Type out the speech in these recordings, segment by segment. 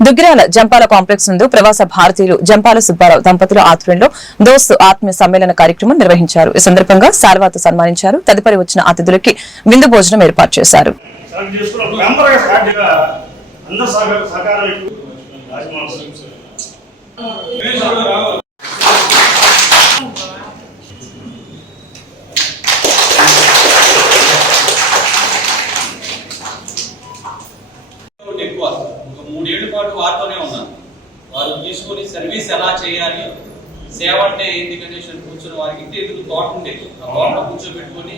Duggirala Jampala complex నందు ప్రవాస భారతీయులు జంపాల సుబ్బారావు దంపతుల ఆధ్వర్యంలో దోస్త్ ఆత్మీయ సమ్మేళన కార్యక్రమం నిర్వహించారు. ఈ సందర్భంగా శాల్వాతో సన్మానించారు. తదుపరి వచ్చిన అతిథులకి విందు భోజనం ఏర్పాటు చేశారు. ఎక్కువ. మూడేళ్ళ పాటు వారితోనే ఉన్నాను. వారు తీసుకొని సర్వీస్ ఎలా చేయాలి? సేవ అంటే ఏంది గణేష్ కూర్చొని వారికి ఇంటి ఎదురు తోట ఉండేది ఆ తోటలో కూర్చోబెట్టుకొని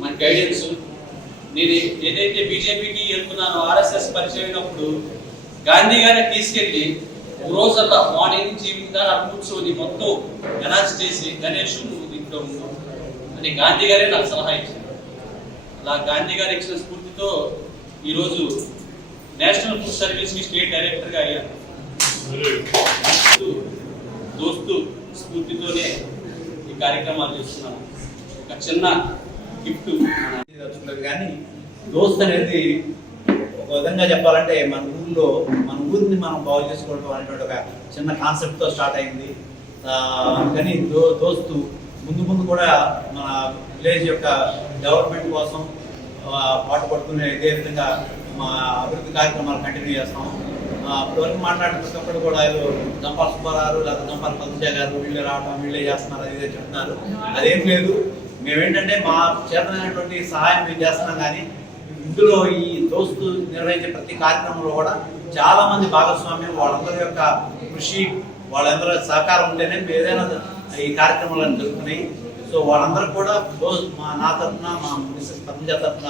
మన గైడెన్స్ నేను ఏదైతే బీజేపీకి వెళ్తున్నానో ఆర్ఎస్ఎస్ పరిచయం అయినప్పుడు గాంధీ గారిని తీసుకెళ్ళి రోజల్లా మార్నింగ్ నుంచి ఈవినింగ్ దాకా కూర్చొని మొత్తం అనౌన్స్ చేసి గణేష్ నువ్వు దీంట్లో ఉన్నావు అని గాంధీ గారే నాకు సలహా ఇచ్చారు. అలా గాంధీ గారి ఇచ్చిన స్ఫూర్తితో ఈరోజు నేషనల్ ఫుడ్ సర్వీస్కి స్టేట్ డైరెక్టర్గా అయ్యాను దోస్తు- స్ఫూర్తితోనే ఈ కార్యక్రమాలు చేస్తున్నాను ఒక చిన్న గిఫ్ట్. కానీ దోస్త్ అనేది ఒక విధంగా చెప్పాలంటే మన ఊర్లో మన ఊరిని మనం బాగు చేసుకోవడం అనేటువంటి ఒక చిన్న కాన్సెప్ట్తో స్టార్ట్ అయింది. కానీ దో దోస్తు ముందు ముందు కూడా మన విలేజ్ యొక్క డెవలప్మెంట్ కోసం పాటు పాటుపడుతూనే ఇదే విధంగా మా అభివృద్ధి కార్యక్రమాలు కంటిన్యూ చేస్తాం. అప్పటివరకు ఇప్పటివరకు మాట్లాడిన కూడా ఏదో దంపాల సుబ్బారావు లేదా దంపాల పద్మజ గారు వీళ్ళే రావడం వీళ్ళే చేస్తున్నారు అది ఇదే చెప్తున్నారు. అదేం లేదు. మేమేంటంటే మా చేతనైనటువంటి సహాయం మేము చేస్తున్నాం కానీ ఇందులో ఈ దోస్తు నిర్వహించే ప్రతి కార్యక్రమంలో కూడా చాలా మంది భాగస్వామ్యం వాళ్ళందరి యొక్క కృషి వాళ్ళందరూ సహకారం ఉంటేనే ఏదైనా ఈ కార్యక్రమాలను జరుగుతున్నాయి. సో వాళ్ళందరూ కూడా మా నా తరఫున మా మిస్సెస్ పద్మజ తరఫున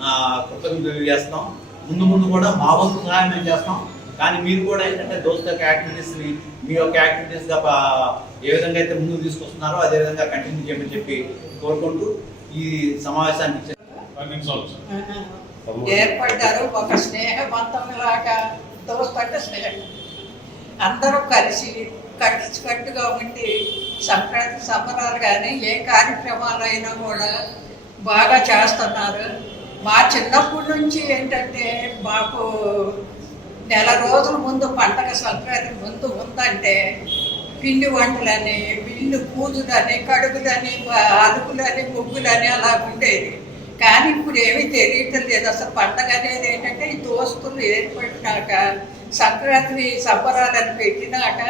ఆ, కృతజ్ఞతలు ముందు ముందు కూడా మా వంతు సహాయం మేము చేస్తాం. కానీ మీరు కూడా ఏంటంటే దోస్త్ యొక్క యాక్టివిటీస్ని మీ యొక్క యాక్టివిటీస్గా పా- ఏ విధంగా అయితే ముందుకు తీసుకొస్తున్నారో అదే విధంగా కంటిన్యూ చేయమని చెప్పి కోరుకుంటూ ఈ సమావేశాన్ని ఏర్పడ్డారు ఒక స్నేహబంధం లాగా దోస్తట స్నేహం. అందరూ కలిసి కలిసి కట్టుగా ఉండి సంక్రాంతి సంబరాలు కానీ ఏ కార్యక్రమాలైనా కూడా బాగా చేస్తున్నారు. మా చిన్నప్పటి నుంచి ఏంటంటే మాకు నెల రోజుల ముందు పండగ సంక్రాంతి ముందు ఉందంటే పిండి వంటలని ఇల్లు పూజలని కడుగులని అలుకులని ముగ్గులని అలా ఉండేది. కానీ ఇప్పుడు ఏమీ తెలియటం లేదు. అసలు పండగ అనేది ఏంటంటే ఈ దోస్తులు ఏర్పడినాక సంక్రాంతి సంబరాలను పెట్టినాక